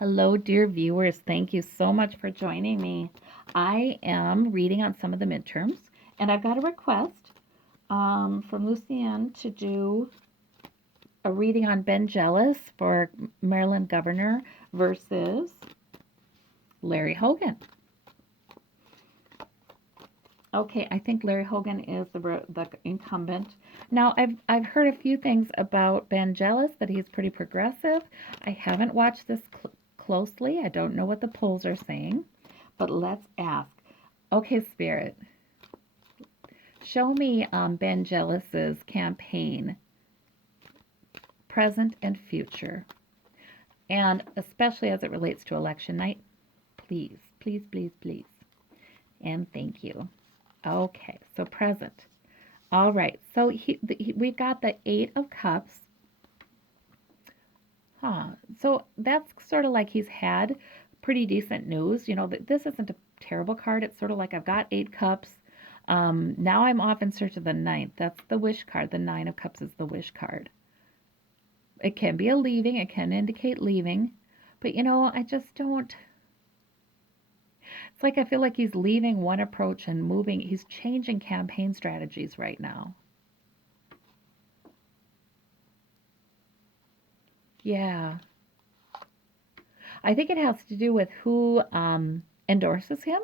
Hello, dear viewers. Thank you so much for joining me. I am reading on some of the midterms, and I've got a request from Lucienne to do a reading on Ben Jealous for Maryland governor versus Larry Hogan. Okay, I think Larry Hogan is the incumbent. Now, I've heard a few things about Ben Jealous, that he's pretty progressive. I haven't watched this closely. I don't know what the polls are saying, but let's ask. Okay, Spirit, show me Ben Jealous's campaign, present and future, and especially as it relates to election night. Please, please, please, please, and thank you. Okay, so present. All right, so we've got the Eight of Cups. Huh. So that's sort of like he's had pretty decent news. This isn't a terrible card. It's sort of like I've got Eight Cups. Now I'm off in search of the ninth. That's the wish card. The Nine of Cups is the wish card. It can be a leaving. It can indicate leaving. But I just don't. It's like I feel like he's leaving one approach and moving. He's changing campaign strategies right now. Yeah. I think it has to do with who endorses him.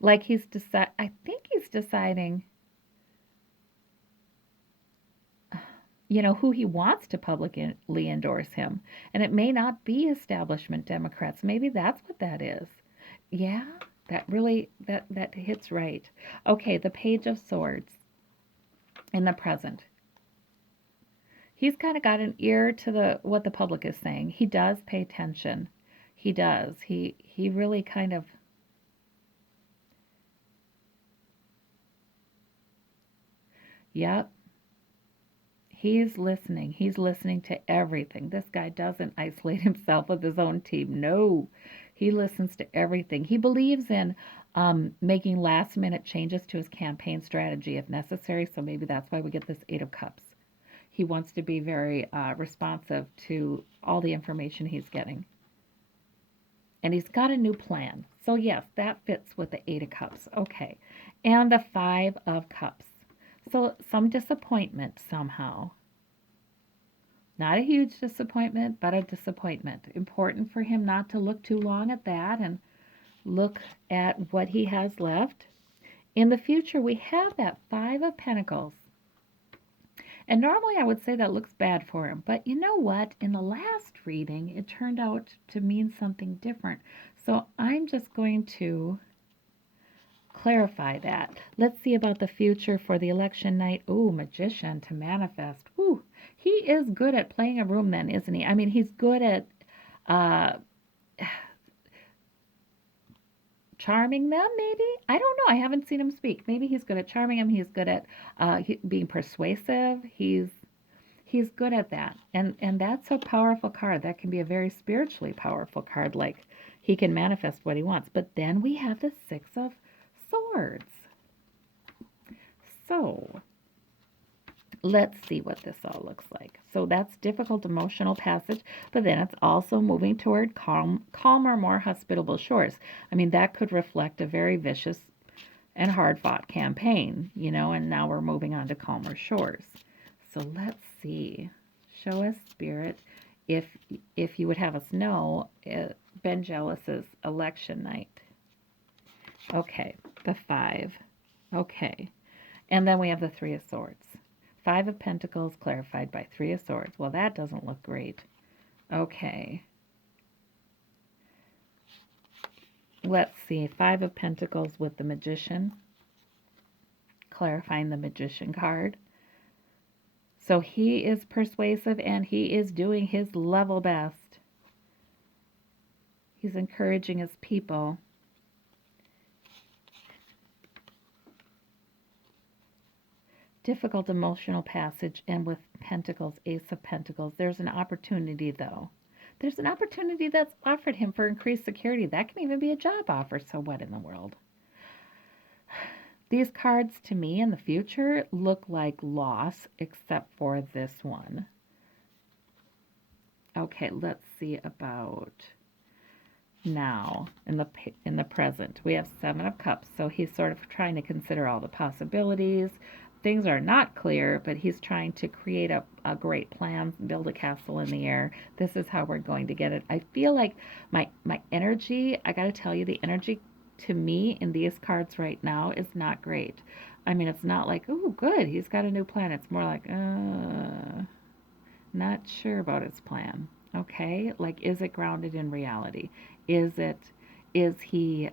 Like I think he's deciding, who he wants to publicly endorse him. And it may not be establishment Democrats. Maybe that's what that is. Yeah, that really that hits right. Okay, the Page of Swords in the present. He's kind of got an ear to the what the public is saying. He does pay attention. He does. He really kind of. Yep. He's listening. He's listening to everything. This guy doesn't isolate himself with his own team. No, he listens to everything. He believes in making last minute changes to his campaign strategy if necessary. So maybe that's why we get this Eight of Cups. He wants to be very responsive to all the information he's getting. And he's got a new plan. So, yes, that fits with the Eight of Cups. Okay. And the Five of Cups. So, some disappointment somehow. Not a huge disappointment, but a disappointment. Important for him not to look too long at that and look at what he has left. In the future, we have that Five of Pentacles. And normally I would say that looks bad for him. But you know what? In the last reading, it turned out to mean something different. So I'm just going to clarify that. Let's see about the future for the election night. Ooh, Magician to manifest. Ooh, he is good at playing a room then, isn't he? I mean, he's good at uh, charming them, maybe? I don't know. I haven't seen him speak. Maybe he's good at charming them. He's good at being persuasive. He's good at that. And that's a powerful card. That can be a very spiritually powerful card. Like he can manifest what he wants. But then we have the Six of Swords. So let's see what this all looks like. So that's difficult emotional passage, but then it's also moving toward calmer, more hospitable shores. I mean, that could reflect a very vicious and hard-fought campaign, and now we're moving on to calmer shores. So let's see. Show us, Spirit, if if you would have us know Ben Jealous's election night. Okay, the Five. Okay, and then we have the Three of Swords. Five of Pentacles clarified by Three of Swords. Well, that doesn't look great. Okay. Let's see. Five of Pentacles with the Magician. Clarifying the Magician card. So he is persuasive and he is doing his level best. He's encouraging his people. Difficult emotional passage, and with Pentacles, Ace of Pentacles, there's an opportunity though. There's an opportunity that's offered him for increased security. That can even be a job offer, so what in the world? These cards to me in the future look like loss, except for this one. Okay, let's see about now in the present. We have 7 of cups, so he's sort of trying to consider all the possibilities. Things are not clear, but he's trying to create a great plan, build a castle in the air. This is how we're going to get it. I feel like my energy, I got to tell you, the energy to me in these cards right now is not great. I mean, it's not like, oh, good, he's got a new plan. It's more like, not sure about his plan. Okay, like, is it grounded in reality? Is it, is he,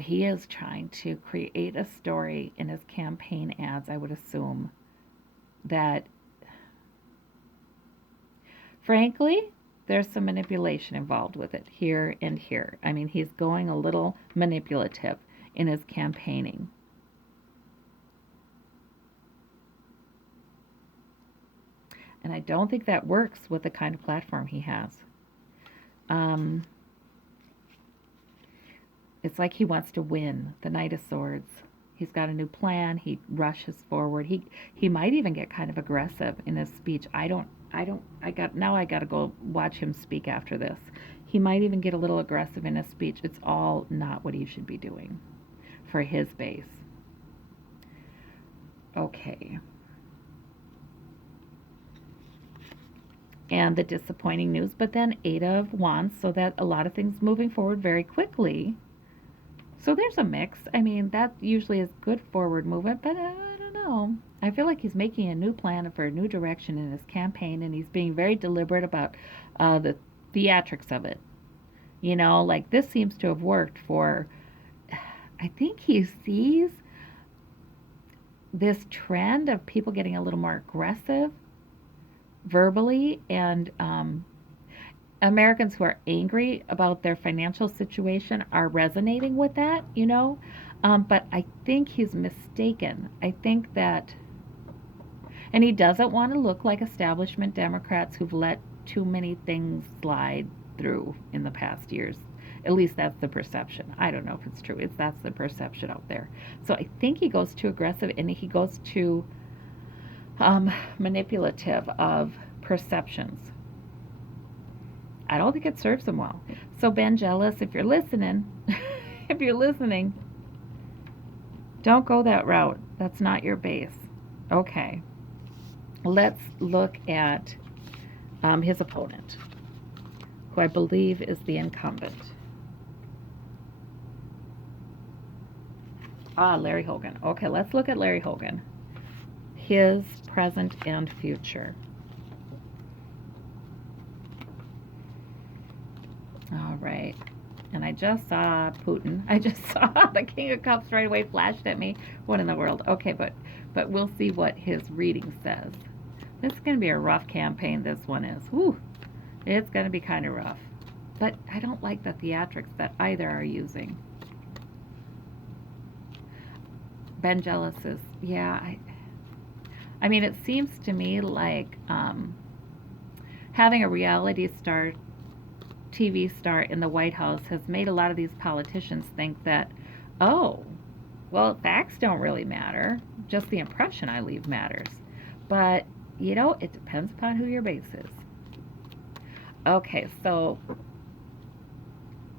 he is trying to create a story in his campaign ads, I would assume, that, frankly, there's some manipulation involved with it here and here. I mean, he's going a little manipulative in his campaigning. And I don't think that works with the kind of platform he has. Um, it's like he wants to win the Knight of Swords. He's got a new plan. He rushes forward. He might even get kind of aggressive in his speech. I got to go watch him speak after this. He might even get a little aggressive in his speech. It's all not what he should be doing for his base. Okay. And the disappointing news, but then 8 of Wands, so that a lot of things moving forward very quickly. So there's a mix. I mean, that usually is good forward movement, but I don't know. I feel like he's making a new plan for a new direction in his campaign, and he's being very deliberate about the theatrics of it. Like, this seems to have worked for, I think he sees this trend of people getting a little more aggressive verbally, and Americans who are angry about their financial situation are resonating with that. But I think he's mistaken. I think that, and he doesn't want to look like establishment Democrats who've let too many things slide through in the past years. At least that's the perception. I don't know if it's true. That's the perception out there. So I think he goes too aggressive, and he goes too manipulative of perceptions. I don't think it serves him well. So Ben Jealous, if you're listening, if you're listening, don't go that route. That's not your base. Okay. Let's look at his opponent, who I believe is the incumbent. Larry Hogan. Okay, let's look at Larry Hogan. His present and future. All right. And I just saw Putin. I just saw the King of Cups right away flashed at me. What in the world? Okay, but we'll see what his reading says. This is going to be a rough campaign, this one is. Whew. It's going to be kind of rough. But I don't like the theatrics that either are using. Ben Jealous is, yeah, I mean, it seems to me like having a reality star, TV star in the White House has made a lot of these politicians think that, oh, well, facts don't really matter. Just the impression I leave matters. But, it depends upon who your base is. Okay, so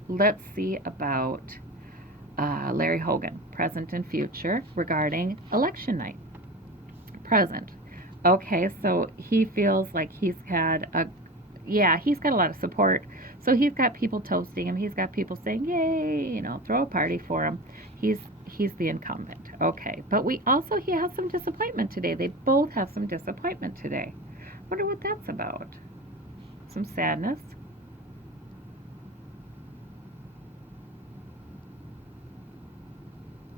let's see about Larry Hogan, present and future, regarding election night. Present. Okay, so he feels like he's got a lot of support. So he's got people toasting him. He's got people saying, "Yay!" Throw a party for him. He's the incumbent. Okay, but he has some disappointment today. They both have some disappointment today. Wonder what that's about. Some sadness.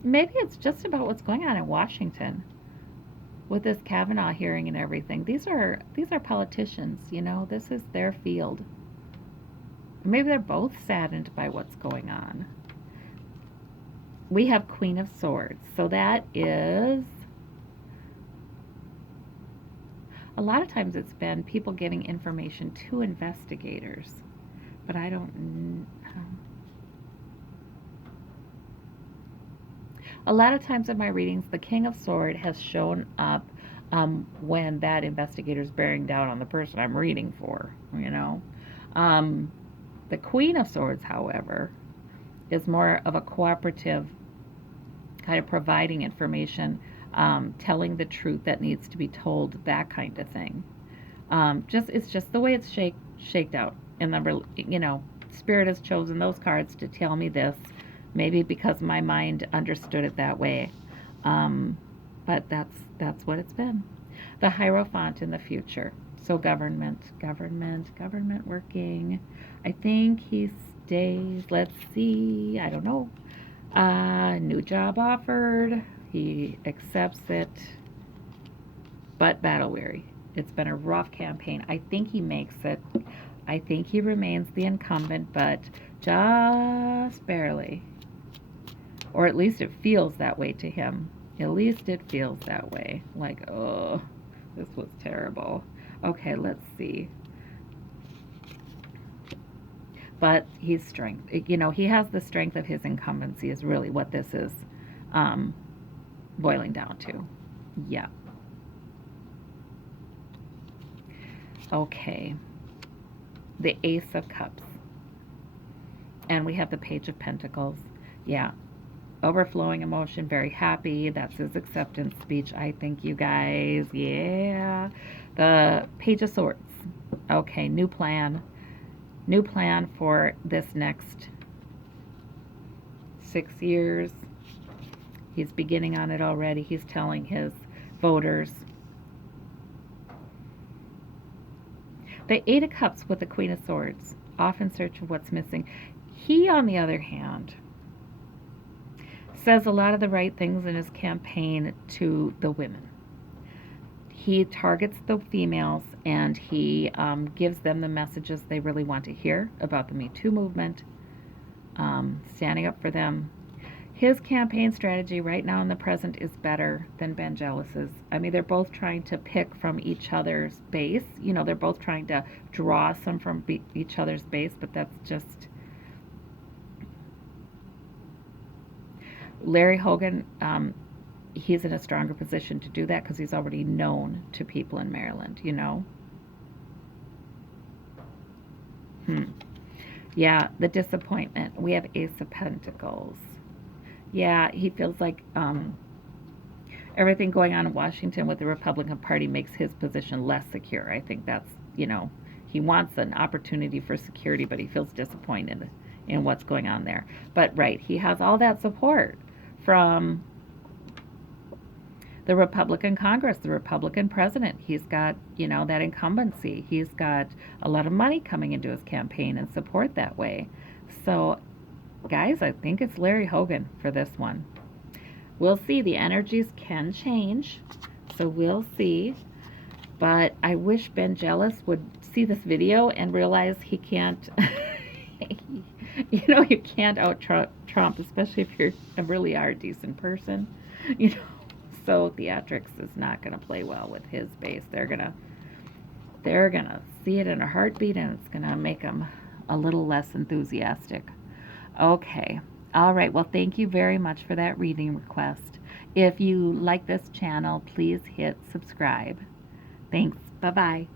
Maybe it's just about what's going on in Washington with this Kavanaugh hearing and everything. These are politicians, this is their field. Maybe they're both saddened by what's going on. We have Queen of Swords. So that is, a lot of times it's been people giving information to investigators. But I don't, a lot of times in my readings, the King of Swords has shown up when that investigator's bearing down on the person I'm reading for, you know. Um, the Queen of Swords, however, is more of a cooperative, kind of providing information, telling the truth that needs to be told, that kind of thing. Just it's just the way it's shaked out. And the Spirit has chosen those cards to tell me this, maybe because my mind understood it that way. Um, but that's what it's been. The Hierophant in the future. So government working. I think he stays. Let's see. I don't know. New job offered. He accepts it, but battle weary. It's been a rough campaign. I think he makes it. I think he remains the incumbent, but just barely. Or at least it feels that way to him. At least it feels that way. Like, oh, this was terrible. Okay, let's see. But he's strength. He has the strength of his incumbency, is really what this is um, boiling down to. Yeah. Okay. The Ace of Cups. And we have the Page of Pentacles. Yeah. Overflowing emotion, very happy. That's his acceptance speech, I think, you guys. Yeah. The Page of Swords. Okay, new plan. New plan for this next 6 years. He's beginning on it already. He's telling his voters. The Eight of Cups with the Queen of Swords, off in search of what's missing. He, on the other hand, says a lot of the right things in his campaign to the women. He targets the females and he gives them the messages they really want to hear about the Me Too movement, standing up for them. His campaign strategy right now in the present is better than Vangelis's. I mean, they're both trying to pick from each other's base. They're both trying to draw some from each other's base, but that's just... Larry Hogan, he's in a stronger position to do that because he's already known to people in Maryland, Yeah, the disappointment. We have Ace of Pentacles. Yeah, he feels like everything going on in Washington with the Republican Party makes his position less secure. I think that's, he wants an opportunity for security, but he feels disappointed in what's going on there. But right, he has all that support from the Republican Congress, the Republican president. He's got, that incumbency. He's got a lot of money coming into his campaign and support that way. So, guys, I think it's Larry Hogan for this one. We'll see. The energies can change, so we'll see. But I wish Vangelis would see this video and realize he can't, you can't out Trump, especially if you really are a decent person, So theatrics is not going to play well with his base. They're gonna see it in a heartbeat, and it's gonna make them a little less enthusiastic. Okay. All right. Well, thank you very much for that reading request. If you like this channel, please hit subscribe. Thanks. Bye-bye.